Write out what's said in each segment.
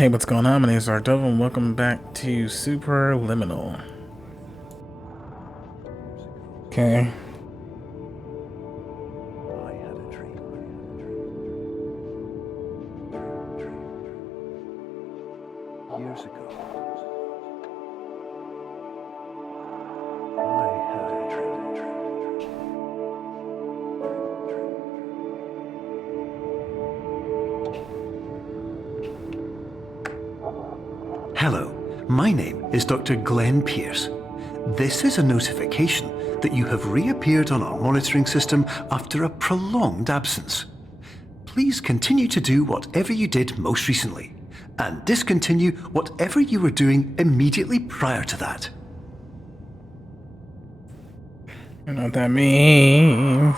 Hey, what's going on? My name is Ardova, and welcome back to Superliminal. Okay. I had a dream. Years ago. I had a dream. Hello, my name is Dr. Glenn Pierce. This is a notification that you have reappeared on our monitoring system after a prolonged absence. Please continue to do whatever you did most recently, and discontinue whatever you were doing immediately prior to that. You know what that means.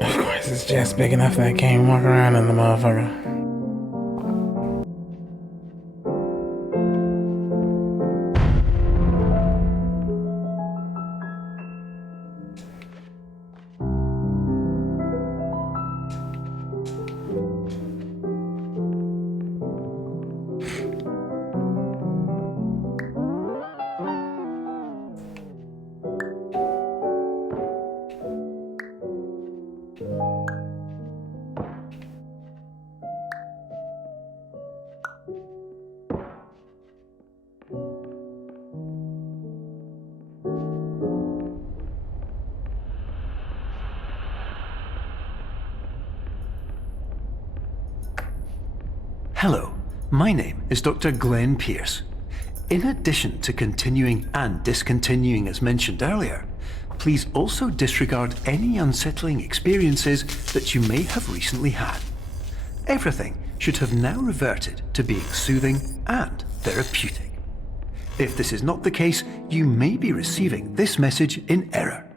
Of course, it's just big enough that I can't walk around in the motherfucker. Hello, my name is Dr. Glenn Pierce. In addition to continuing and discontinuing as mentioned earlier, please also disregard any unsettling experiences that you may have recently had. Everything should have now reverted to being soothing and therapeutic. If this is not the case, you may be receiving this message in error.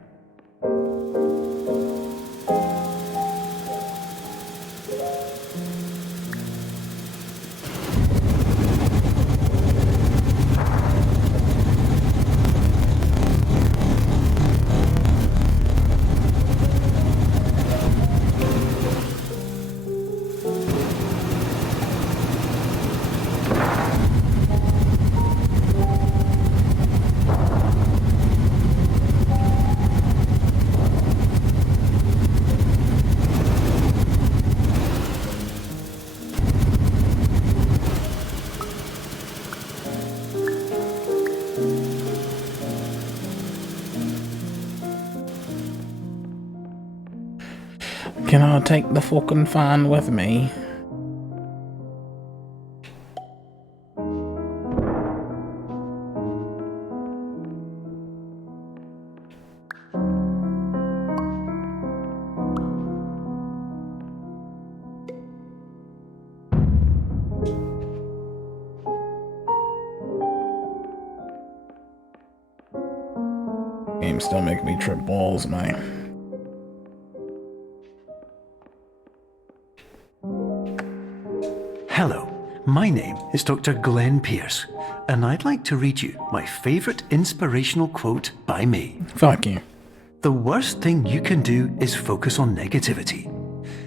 Can I take the fucking fan with me? Game still making me trip balls, man. Hello, my name is Dr. Glenn Pierce, and I'd like to read you my favorite inspirational quote by me. Fuck you. The worst thing you can do is focus on negativity.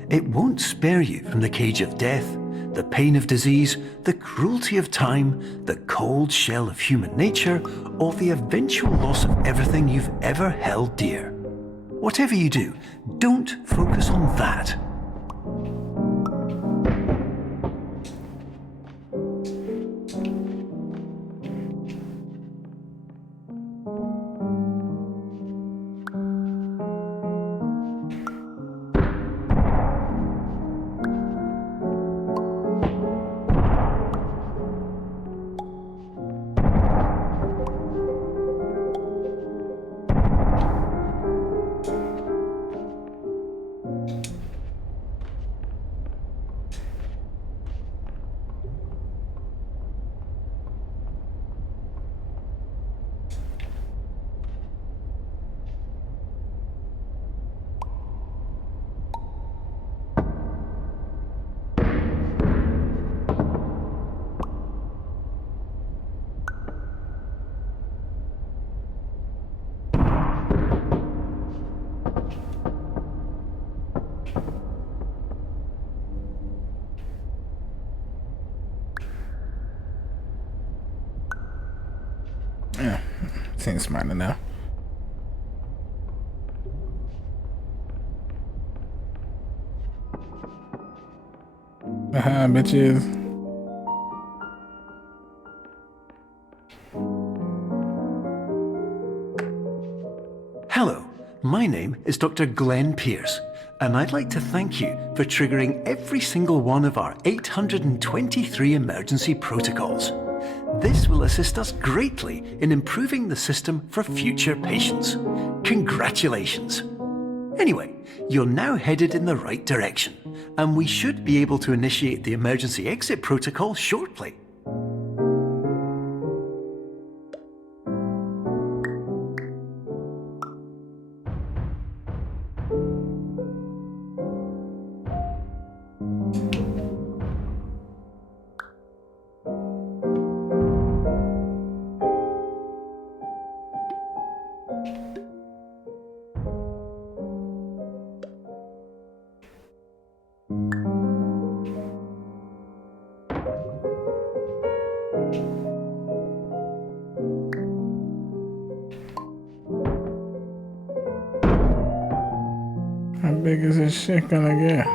It won't spare you from the cage of death, the pain of disease, the cruelty of time, the cold shell of human nature, or the eventual loss of everything you've ever held dear. Whatever you do, don't focus on that. Yeah, seems smart enough. Haha, bitches. Hello, my name is Dr. Glenn Pierce, and I'd like to thank you for triggering every single one of our 823 emergency protocols. This will assist us greatly in improving the system for future patients. Congratulations! Anyway, you're now headed in the right direction, and we should be able to initiate the emergency exit protocol shortly. How big is this shit gonna get?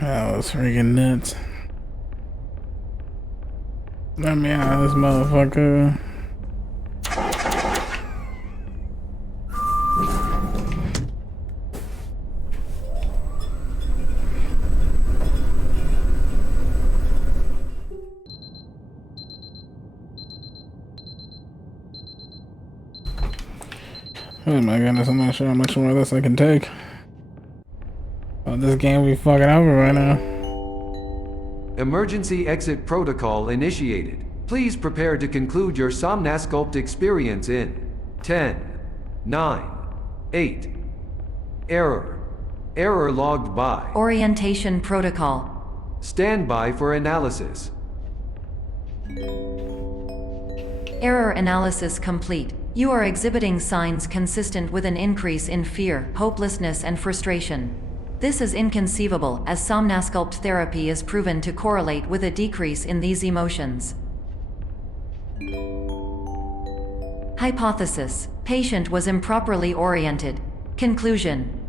That was freaking nuts. Let me out of this motherfucker. Oh my goodness, I'm not sure how much more of this I can take. Oh, this game will be fucking over right now. Emergency exit protocol initiated. Please prepare to conclude your Somnasculpt experience in 10, 9, 8. Error. Error logged by. Orientation protocol. Stand by for analysis. Error analysis complete. You are exhibiting signs consistent with an increase in fear, hopelessness, and frustration. This is inconceivable, as somnasculpt therapy is proven to correlate with a decrease in these emotions. Hypothesis: patient was improperly oriented. Conclusion: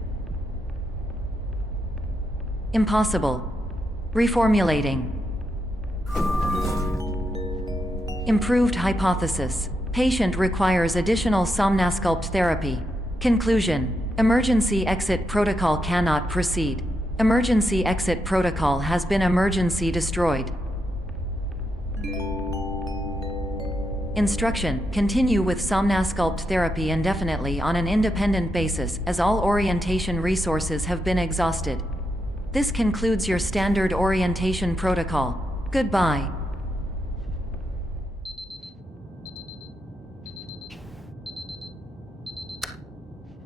impossible. Reformulating. Improved hypothesis: patient requires additional somnasculpt therapy. Conclusion: emergency exit protocol cannot proceed. Emergency exit protocol has been emergency destroyed. Instruction: continue with somnasculpt therapy indefinitely on an independent basis, as all orientation resources have been exhausted. This concludes your standard orientation protocol. Goodbye.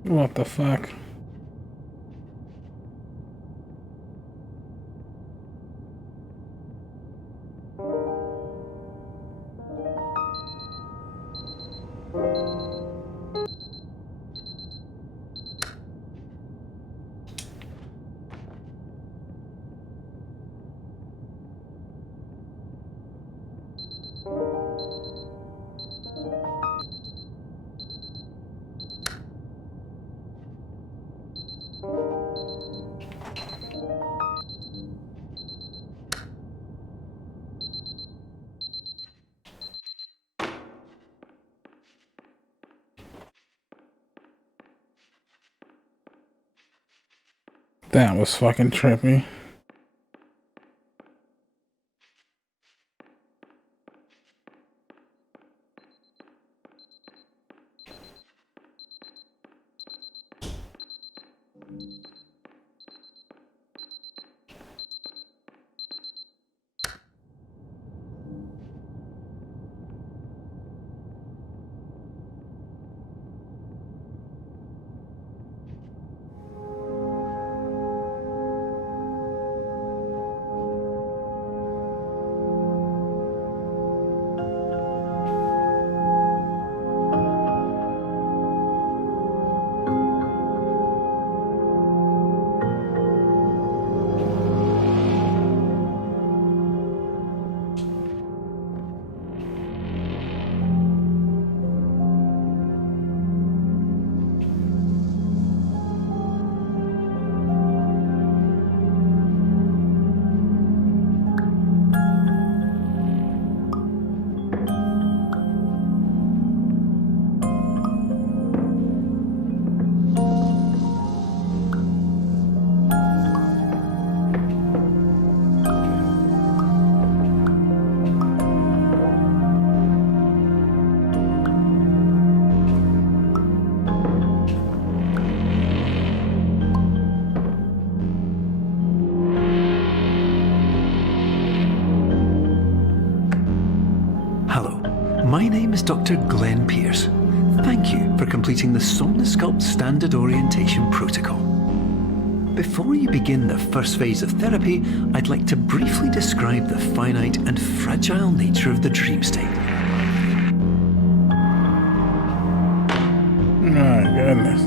What the fuck? That was fucking trippy. My name is Dr. Glenn Pierce. Thank you for completing the Somnasculpt Standard Orientation Protocol. Before you begin the first phase of therapy, I'd like to briefly describe the finite and fragile nature of the dream state. My goodness.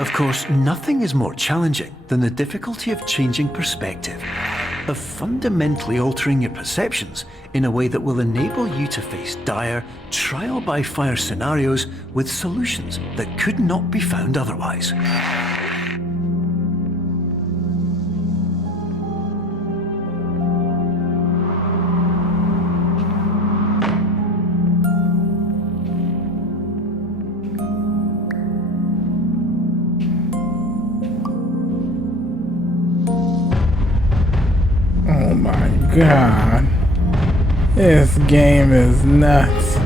Of course, nothing is more challenging than the difficulty of changing perspective, of fundamentally altering your perceptions in a way that will enable you to face dire, trial-by-fire scenarios with solutions that could not be found otherwise. god. This game is nuts.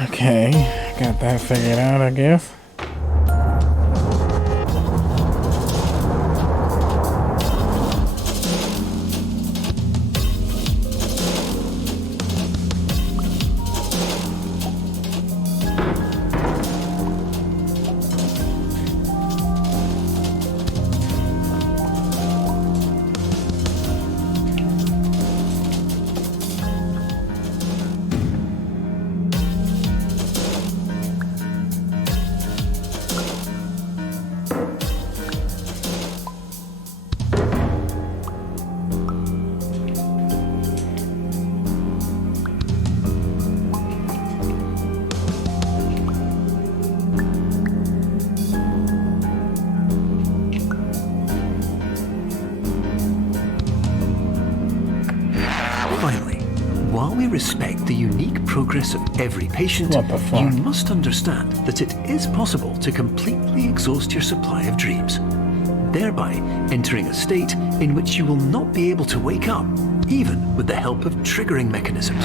Okay, got that figured out, I guess. Finally, while we respect the unique progress of every patient, What the fuck? you must understand that it is possible to completely exhaust your supply of dreams, thereby entering a state in which you will not be able to wake up, even with the help of triggering mechanisms.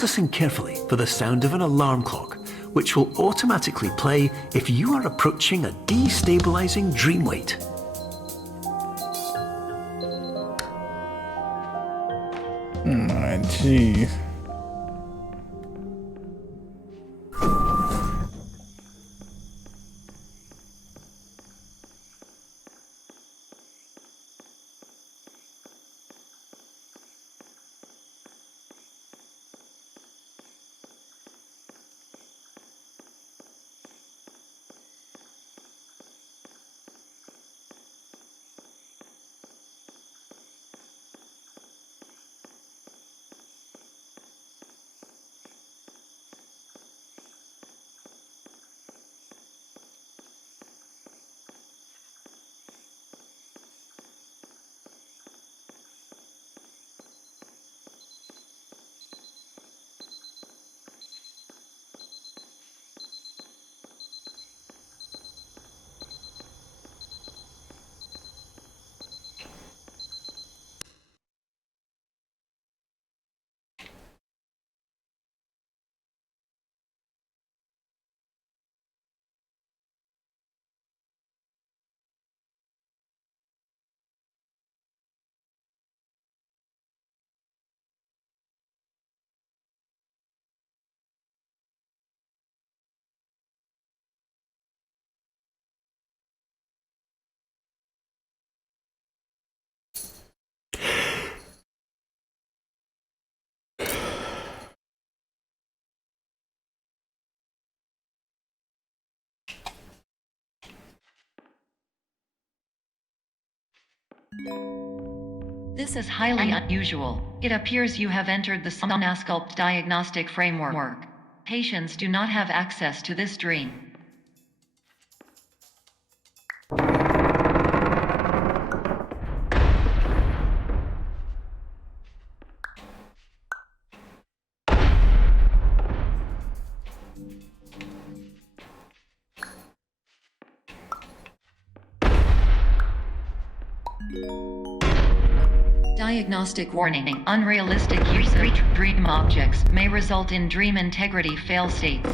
Please listen carefully for the sound of an alarm clock, which will automatically play if you are approaching a destabilizing dream weight. My jeez. This is highly unusual. It appears you have entered the Somnasculpt diagnostic framework. Patients do not have access to this dream. Diagnostic warning. Unrealistic use of dream objects may result in dream integrity fail-states.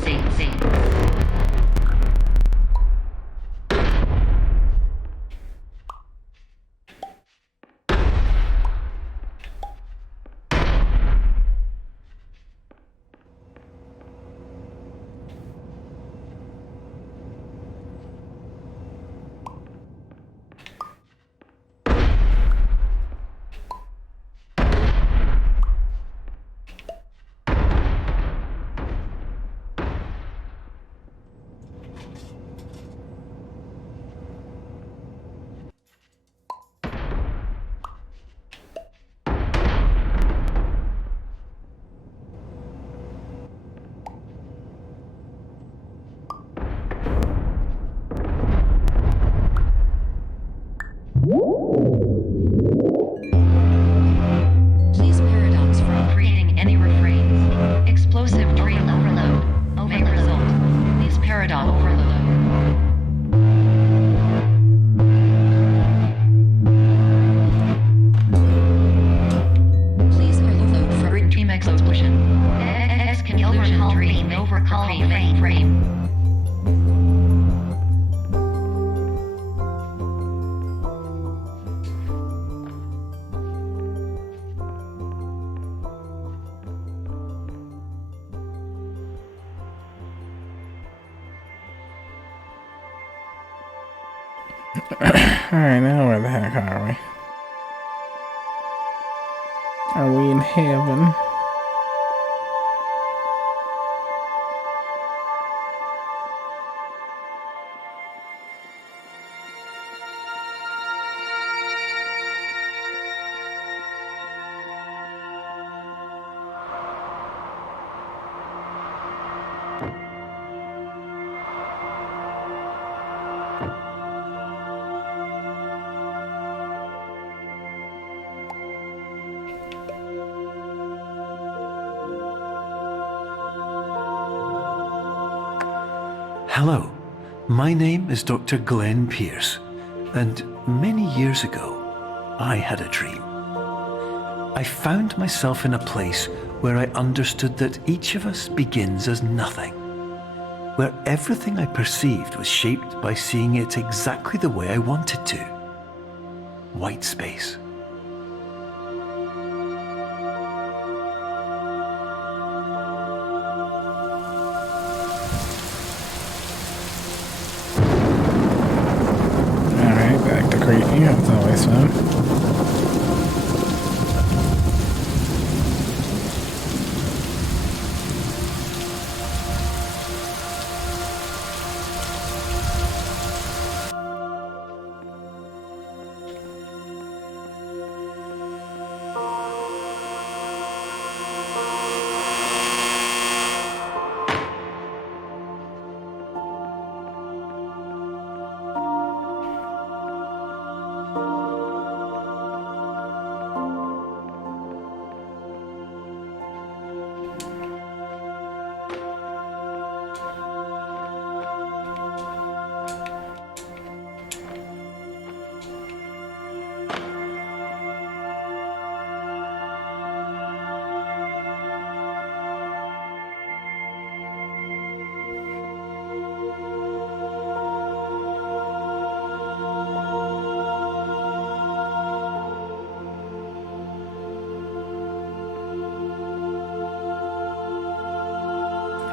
Please paradox from creating any refrains. Explosive dream overload may result. Please paradox overload. Please overload for dream explosion. Exclusion dream overcall frame. Alright, now where the heck are we? Are we in heaven? Hello, my name is Dr. Glenn Pierce, and many years ago, I had a dream. I found myself in a place where I understood that each of us begins as nothing, where everything I perceived was shaped by seeing it exactly the way I wanted to. White space. Alright, back to creepy. That's always fun.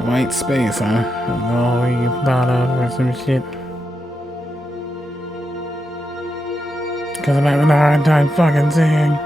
White space, huh? That's all you thought of or some shit. Cause I'm having a hard time fucking seeing.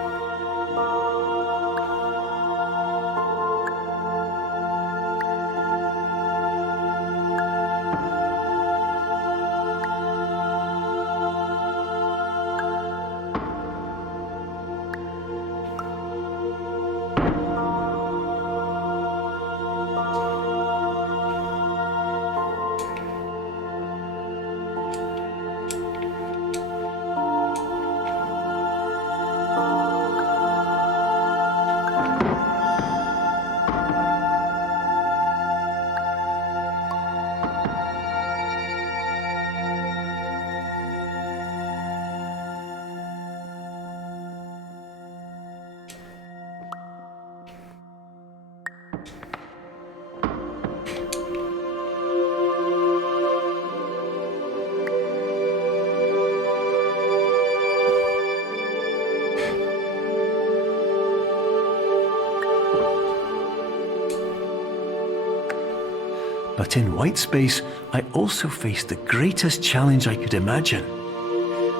But in white space, I also faced the greatest challenge I could imagine.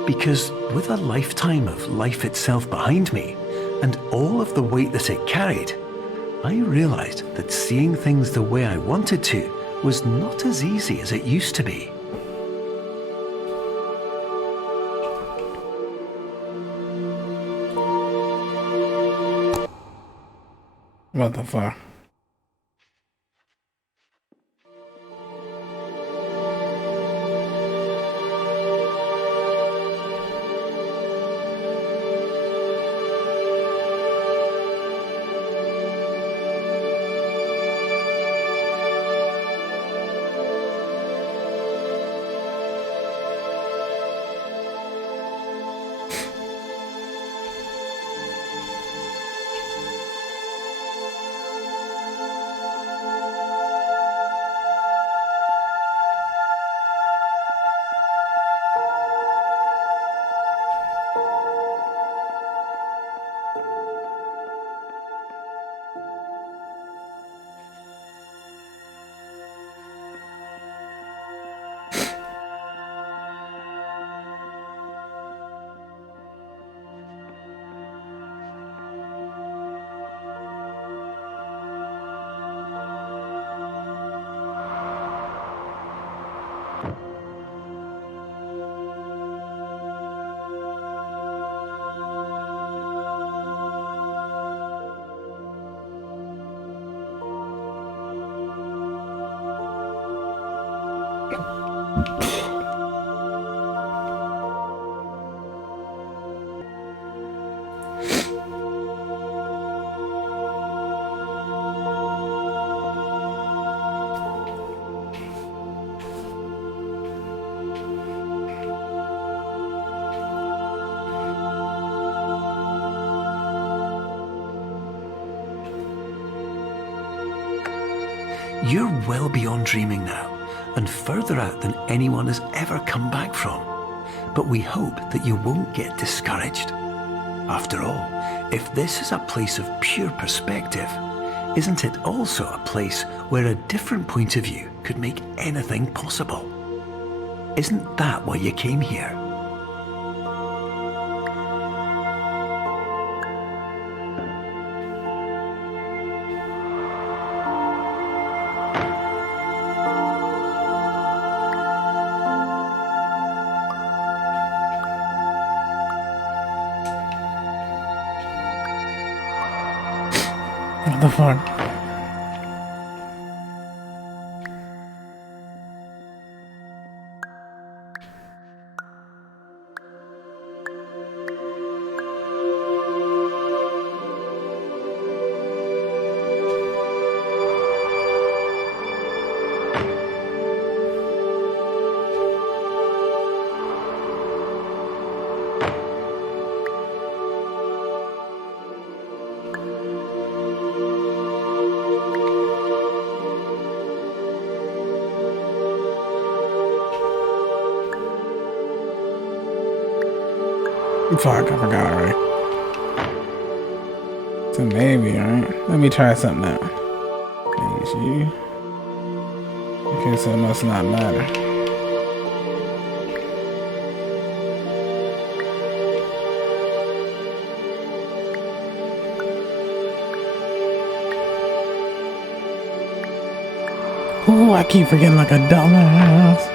Because with a lifetime of life itself behind me, and all of the weight that it carried, I realized that seeing things the way I wanted to was not as easy as it used to be. What the fuck? You're well beyond dreaming now, and further out than anyone has ever come back from. But we hope that you won't get discouraged. After all, if this is a place of pure perspective, isn't it also a place where a different point of view could make anything possible? Isn't that why you came here? What the fuck? Fuck, I forgot already. It's a maybe, alright? Let me try something out. You. Okay, so it must not matter. Ooh, I keep forgetting like a dumbass.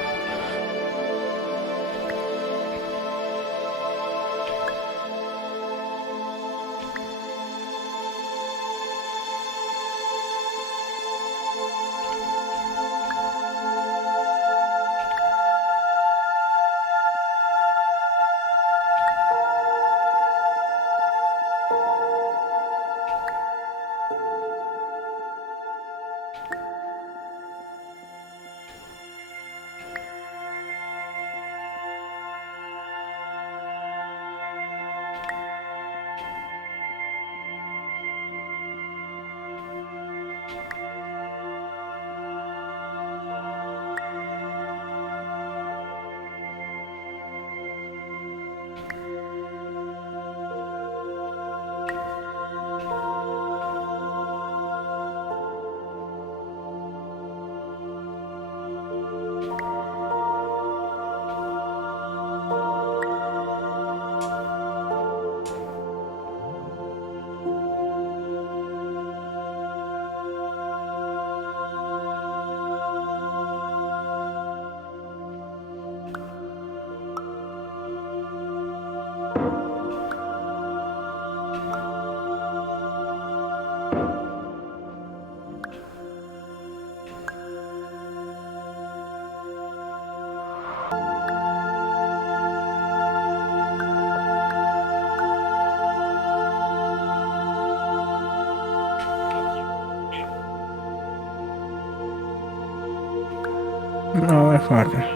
Motherfucker.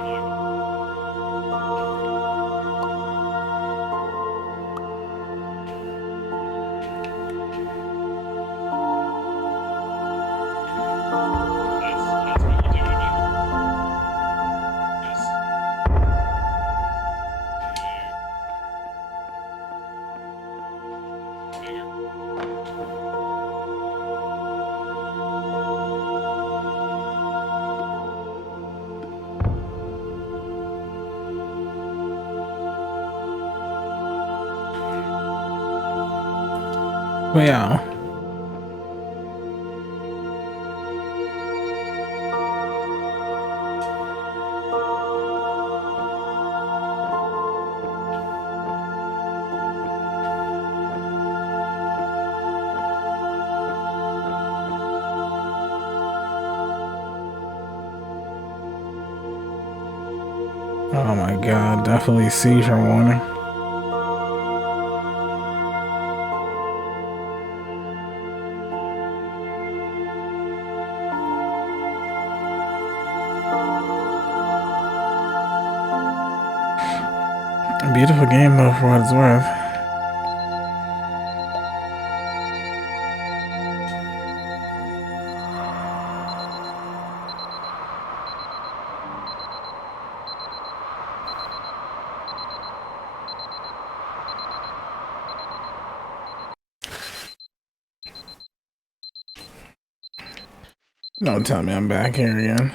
Yeah. Oh my god, definitely seizure warning. Beautiful game though, for what it's worth. Don't tell me I'm back here again.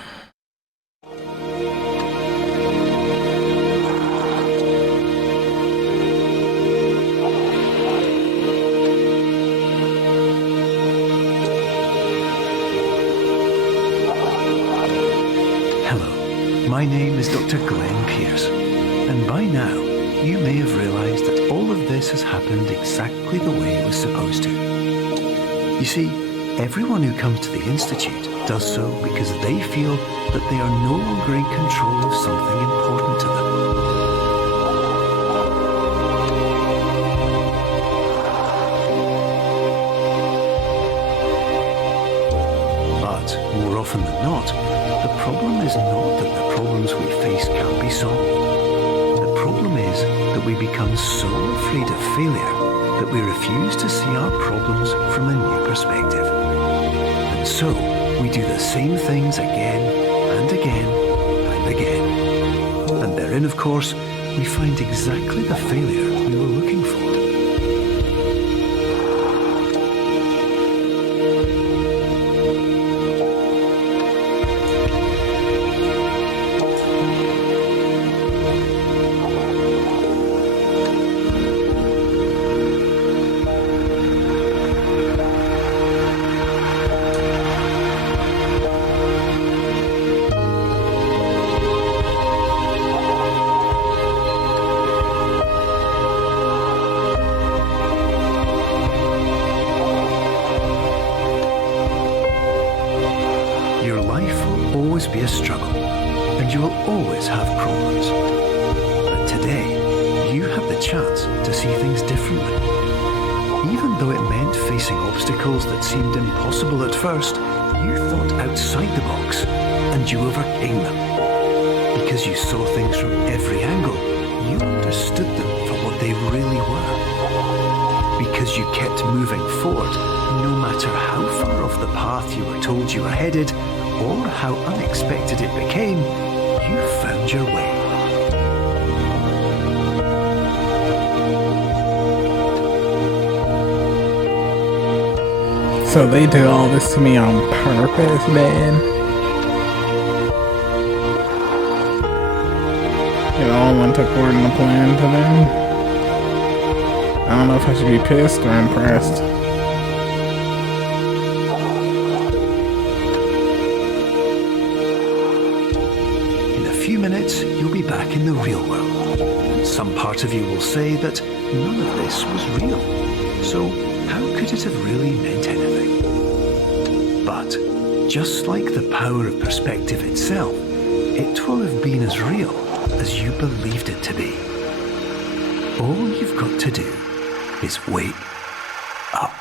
Hello, my name is Dr. Glenn Pierce, and by now you may have realized that all of this has happened exactly the way it was supposed to. You see, everyone who comes to the Institute does so because they feel that they are no longer in control of something important to them. But more often than not, the problem is not that the problems we face can't be solved. The problem is that we become so afraid of failure that we refuse to see our problems from a new perspective. And so, we do the same things again and again and again. And therein, of course, we find exactly the failure we were looking for. Be a struggle, and you will always have problems. But today, you have the chance to see things differently. Even though it meant facing obstacles that seemed impossible at first, you thought outside the box, and you overcame them. Because you saw things from every angle, you understood them for what they really were. Because you kept moving forward, no matter how far off the path you were told you were headed, or how unexpected it became, you found your way. So they did all this to me on purpose, man. It all went according to plan to them. I don't know if I should be pissed or impressed. Minutes, you'll be back in the real world. Some part of you will say that none of this was real. So how could it have really meant anything? But just like the power of perspective itself, it will have been as real as you believed it to be. All you've got to do is wake up.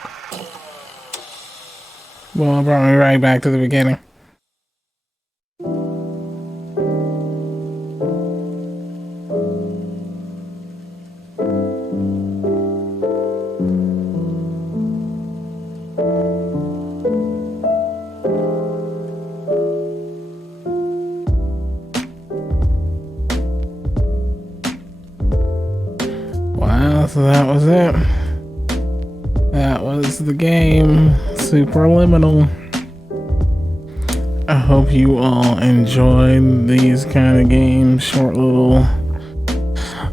Well, it brought me right back to the beginning. So that was it. That was the game, Superliminal. I hope you all enjoyed these kind of games. Short little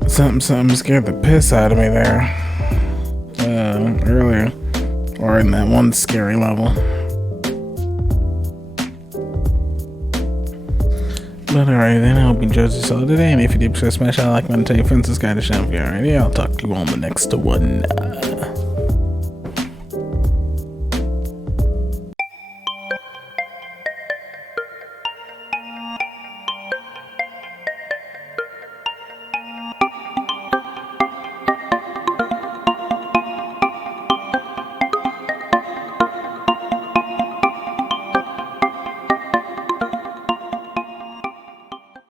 something scared the piss out of me there earlier, or in that one scary level. But alright then, I hope you enjoyed this all today, and if you did, please smash that like button, tell your friends, subscribe to the channel if you already. I'll talk to you on the next one.